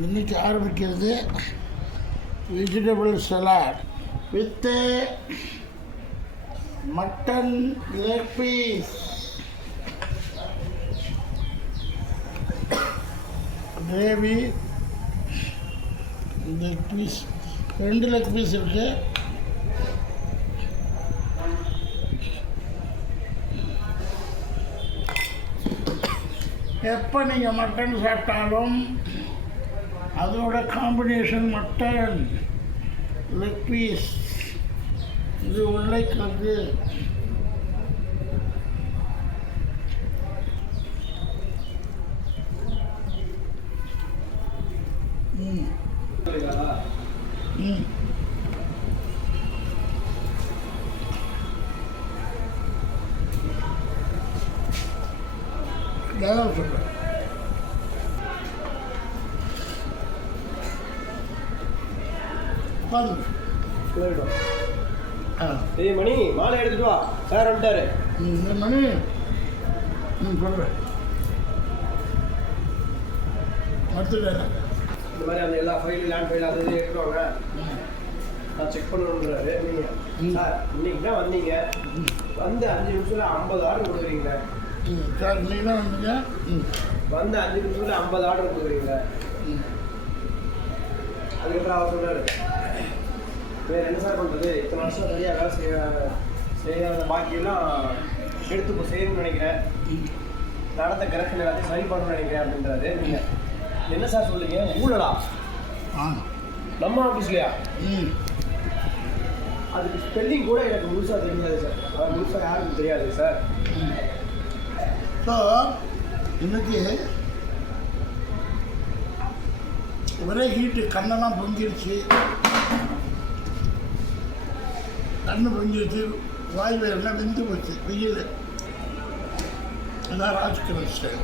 இன்னைக்கு ஆரம்பிக்கிறது vegetable salad with mutton leg piece gravy leg piece ரெண்டு லெக் பீஸ் இருக்குது எப்போ நீங்கள் மட்டன் சாப்பிட்டாலும் அதோட காம்பினேஷன் மட்டன் லெக் பீஸ் இது உருளைக்கிழங்கு ம். ம். சொல்கிறேன் போயிடும் ஏய் மணி மாலை எடுத்துட்டு வா. சார் வந்துட்டாரு. இந்த மணி. ம் சொல்கிறேன் மறுத்துட்டேன் இந்த மாதிரி அந்த எல்லா ஃபைல் லேண்ட் ஃபைல் அது இது எடுத்துட்டு வாங்க நான் செக் பண்ணணுன்றாரு நீங்க ம். சார் இன்னைக்கு தான் வந்தீங்க. வந்து அஞ்சு நிமிஷத்துல ஐம்பது ஆர்டர் கொடுக்குறீங்க ம் சார் நீங்கள் தான் வந்தீங்க. வந்து அஞ்சு நிமிஷத்துல ஐம்பது ஆர்டர் கொடுக்குறீங்க ம். அதுக்கப்புறம் அவர் சொன்னாரு. வேற என்ன சார் பண்றது? இத்தனை வருஷம் சரியா வேலை செய்ய செய்யாத பாக்கியெல்லாம் எடுத்து இப்போ செய்யணும்னு நினைக்கிறேன். நடந்த கரெக்ஷன் எல்லாத்தையும் சரி பண்ணணும்னு நினைக்கிறேன் அப்படின்றாரு. நீங்க என்ன சார் சொல்றீங்க? ஊழலா? நம்ம ஆஃபீஸ்லையா ம். அதுக்கு ஸ்பெல்லிங் கூட எனக்கு முழுசாக தெரியாது சார். முழுசாக யாருக்கும் தெரியாது சார். ஸோ இன்னைக்கு ஒரே ஹீட்டு கண்ணெல்லாம் பொங்கிருச்சு. கண்ணு பொங்கிருச்சு வாய் எல்லாம் வெந்து போச்சு வெயில். அதான் ராஜ்கிரண் ஸ்டைல்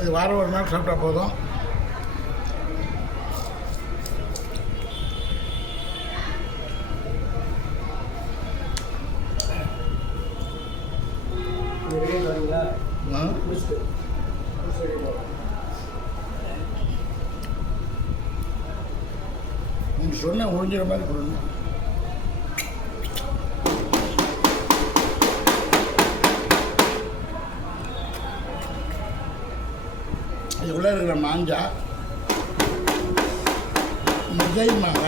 இது வாரம் ஒரு நாள் சாப்பிட்டா போதும். சொன்னால் சொன்ன முடிஞ்சிற மாதிரி கொடுங்க. இதுக்குள்ளே இருக்கிற மாஞ்சா மிகை மக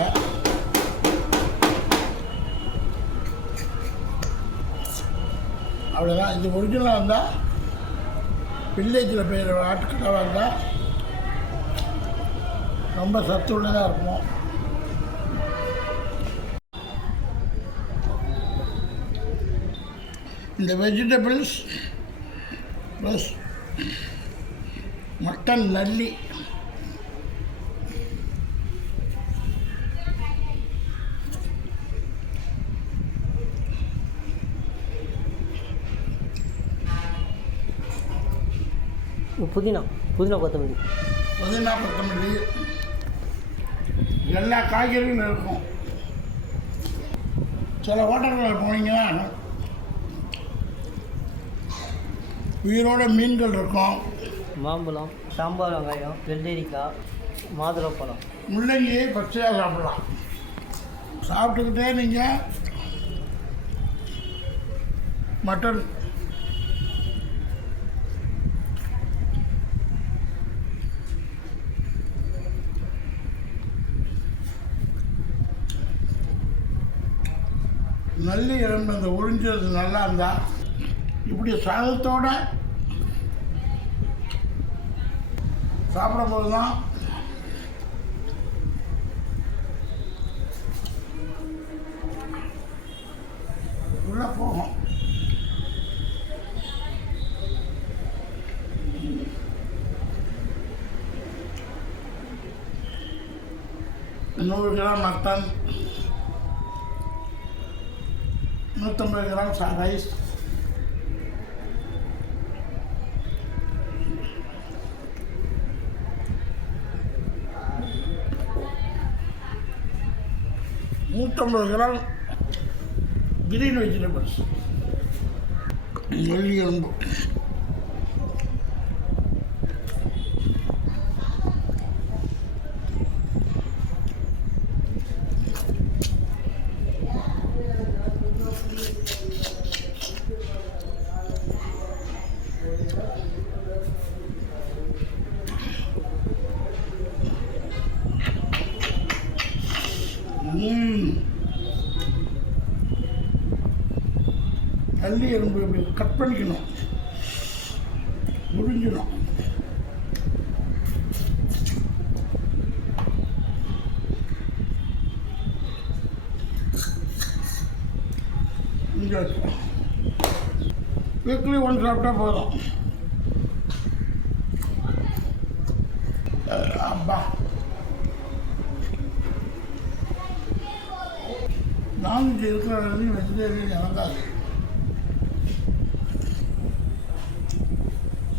அவ்வளோதான் இது ஒரிஜினலாக இருந்தால் வில்லேஜில் பெய்கிற ஆட்டுக்கட்டாக இருந்தால் ரொம்ப சத்துள்ளதாக இருக்கும்? இந்த வெஜிடபிள்ஸ் ப்ளஸ் மட்டன் நல்லி புதினா. புதினா கொத்தமல்லி. புதினா கொத்தமல்லி. எல்லா காய்கறிகளும் இருக்கும். சில ஹோட்டல்களில் போனீங்கன்னா உயிரோட மீன்கள் இருக்கும். மாம்பழம் சாம்பார் வெங்காயம் வெள்ளரிக்காய் மாதுளப்பழம் முள்ளங்கியை பச்சையாக சாப்பிடலாம். சாப்பிட்டுக்கிட்டே நீங்கள் மட்டன். நல்லி எலும்பு அந்த உறிஞ்சது நல்லா இருந்தா இப்படி சாதத்தோட சாப்பிடும்போது தான் உள்ளே போகும். நூறு கிராம் மட்டன் நூற்றம்பது கிராம் சா ரைஸ் நூற்றம்பது கிராம் கிரீன் வெஜிடபிள்ஸ் மல்லி எலும்பு நல்லி எறும்பு இப்படி கட் பண்ணிக்கணும். முடிஞ்சிடும் வீக்லி ஒன் சாப்பிட்டா போதும். அப்பா. நான் இங்கே இருக்கிற வரையும் வெஜிடேரியன் இறங்காது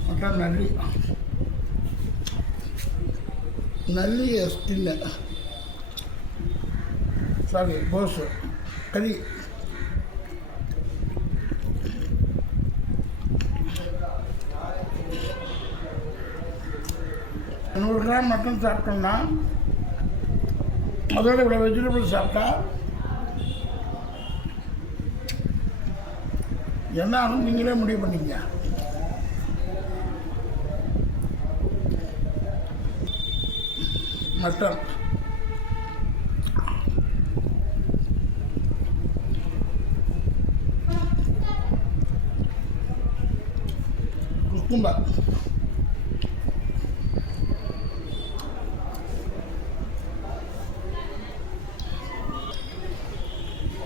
மட்டன் நல்லி நல்லி ஸ்கின்னு சாரி போஸு கறி நூறு கிராம் மட்டன் சாப்பிட்டோம்னா அதோட இவ்வளோ வெஜிடபிள் சாப்பிட்டா என்ன ஆகும் நீங்களே முடிவு பண்ணிங்க மட்டன். குக்கும்பர்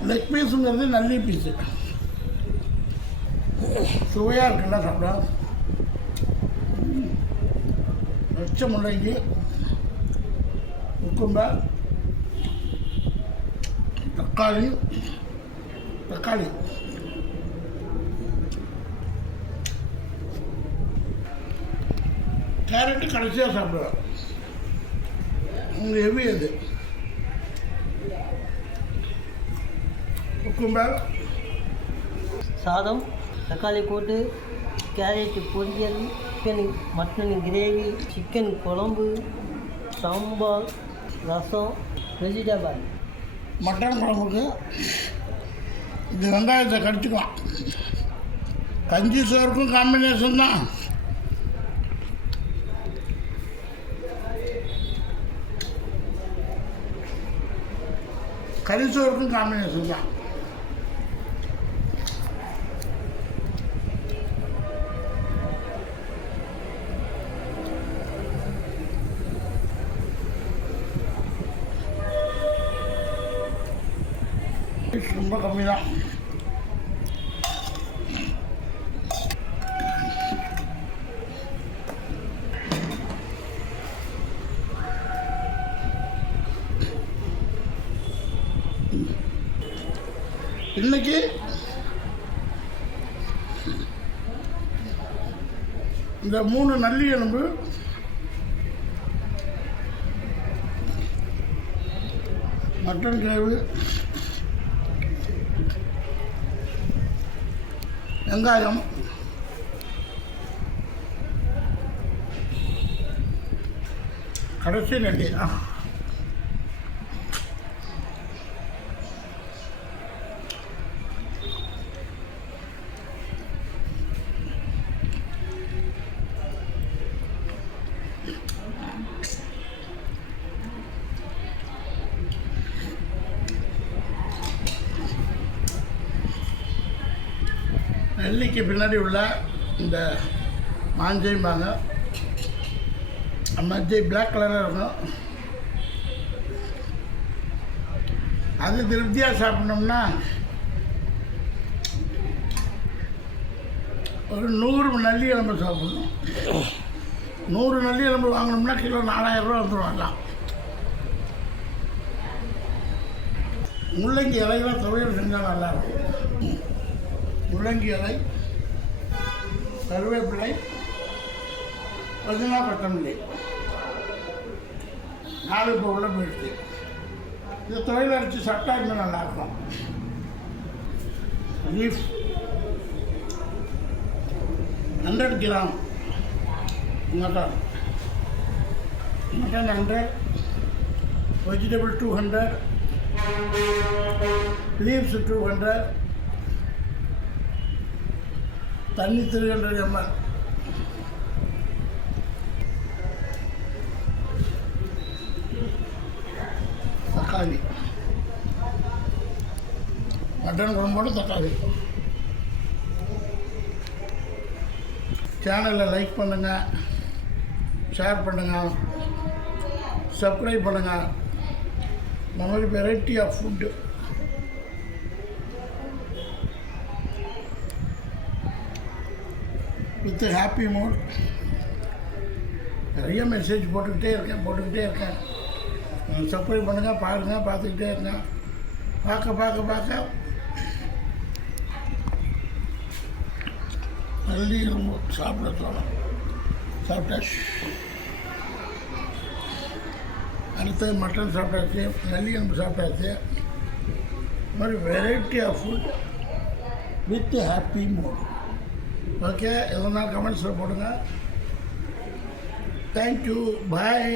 லெக் பீஸுங்கிறது நல்லி பீஸு சுவையாக இருக்குல்ல சாப்பிட? வச்ச முள்ளங்கி குக்கும்பர் தக்காளி தக்காளி. கேரட்டு கடைசியாக சாப்பிடுவேன். உங்கள் ஹெவி அது குக்கும்பர் சாதம்? தக்காளி போட்டு கேரட்டு பொரியல் சிக்கன் மட்டன் கிரேவி சிக்கன் குழம்பு சாம்பார் ரசம் வெஜிடபிள் மட்டன் குழம்புக்கு இது வெங்காயத்தை கடிச்சுக்கலாம். கஞ்சி சோறுக்கும் காம்பினேஷன் தான். கறி சோறுக்கும் காம்பினேஷன் தான். ரொம்ப கம்மி தான் இன்னைக்கு? இந்த மூணு நல்லி எலும்பு. Mutton gravy. வெங்காயம். கடைசி நெல்லி. நெல்லிக்கு பின்னாடி உள்ள இந்த மாஞ்சைம்பாங்க மஞ்சை பிளாக் கலராக இருக்கும். அது திருப்தியாக சாப்பிட்டோம்னா ஒரு நூறு நல்லி எலும்பு சாப்பிடணும். நூறு நல்லி எலும்பு வாங்கினோம்னா கிலோ நாலாயிரம் ரூபா முள்ளங்கி இலையெல்லாம் துவையல் செஞ்சால் நல்லாயிருக்கும் முள்ளங்கி இலை கருவேப்பிலை புதினா கொத்தமல்லி. நாலு இப்போ உள்ள போயிடுச்சு. இது தொழில் அடித்து சாப்பிட்டா இன்னும் நல்லாயிருக்கும் leaf hundred gram. Mutton. Mutton hundred vegetable two hundred leaves two hundred தண்ணி த்ரீ ஹண்ட்ரட் தக்காளி. மட்டன் குழம்போடு தக்காளி. சேனலை லைக் பண்ணுங்கள் ஷேர் பண்ணுங்கள் சப்ஸ்கிரைப் பண்ணுங்கள் இந்த மாதிரி variety of food. With happy mood நிறைய மெசேஜ் போட்டுக்கிட்டே இருக்கேன் போட்டுக்கிட்டே இருக்கேன் சப்ஸ்கிரைப் பண்ணுங்கள் பாருங்கள் பார்த்துக்கிட்டே இருங்க பார்க்க பார்க்க பார்க்க நல்லி ரொம்ப சாப்பிட தோணும் சாப்பிட்டாச்சு அடுத்தது மட்டன் சாப்பிட்டாச்சு நல்லி எலும்பு சாப்பிட்டாச்சு இந்த மாதிரி variety of food with happy mood okay எதுனா கமெண்ட்ஸில் போடுங்க. Thank you bye